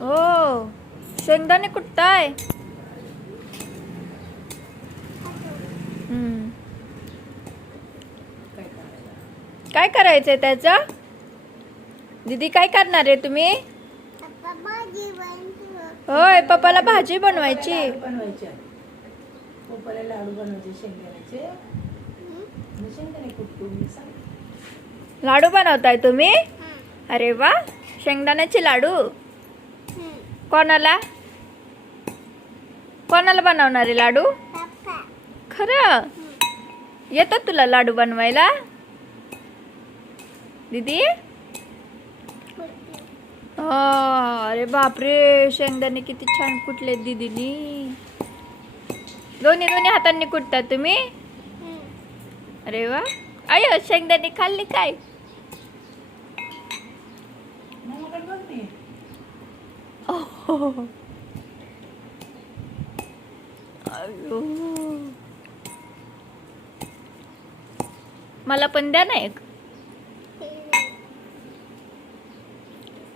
हो, शेंगदाणे कुटताय. हम्म. काय करायचंय त्याचं? दीदी काय करणार आहे तुम्ही? होय, पप्पाला भाजी बनवायची. लाडू बनवायचे शेंगदाण्याचे. शेंगदाणे कुटतो मी सांग. लाडू बनवताय तुम्ही? अरे वा, शेंगदाण्याचे लाडू. कोणाला कोणाला बनवणार आहे लाडू? खरं? येतात तुला लाडू बनवायला दीदी? अरे बापरे, शेंगदाणे किती छान कुटले दीदीनी. दोन्ही हातांनी कुटतात तुम्ही? अरे वा. आय शेंगदाणे खाल्ली काय? अयो, मला पण द्या ना एक.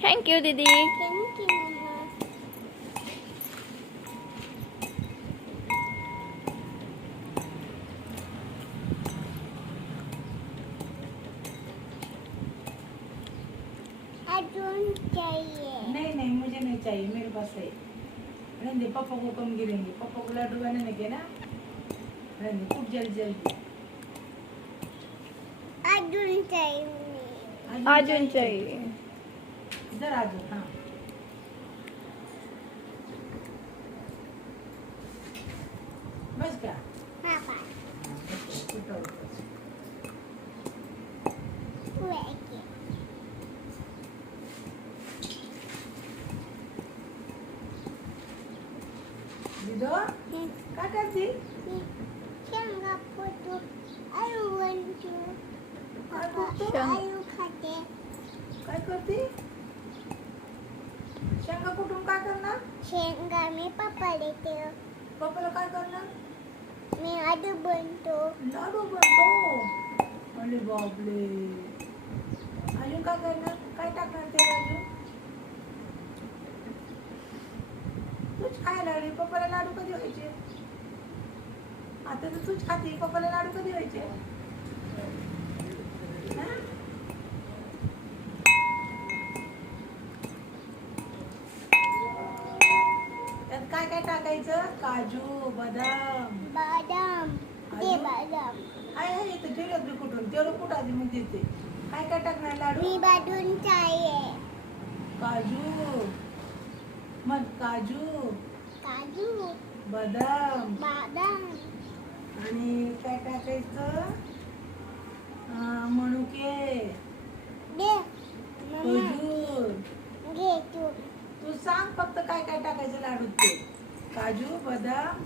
थँक्यू दीदी. नहीं नहीं, मुझे नहीं चाहिए, मेरे पास है. रहने दे, पापा को कम गिरेंगे. पापा को लाडू बनाने के ना. रहने दे, कुछ जल्दी जल्दी. अजून चाहिए. इधर आ जाओ. हाँ, बस क्या? उठाओ, उठाओ. दीदो, काय करती? काय करती? शेंगा कुठून काय करणार? शेंगा मी पप्पा देते. पप्पाला काय करणार? मी लाडू बनतो. लाडू बनतो. अरे बापरे. अजून काय करणार? काय टाकणार ते अजून? तूच खायला लागली. पप्पाला लाडू कधी व्हायचे? आता तर तूच खाती. पप्पाला लाडू कधी व्हायचे? हा? त्यात काय काय टाकायचं? काजू, बदाम. बदाम ते बदाम आहे इथं ठेवलं मी कुठून तेवढं कुठं आधी मग देते. काय काय टाकणार लाडू? मी बदून चाहिए. काजू, मग काजू, काजू बदाम बदाम आणि काय टाकायचं? मनुके, दे खजूर. घे तू. तू सांग फक्त काय काय टाकायचं लाडूत ते. काजू, बदाम,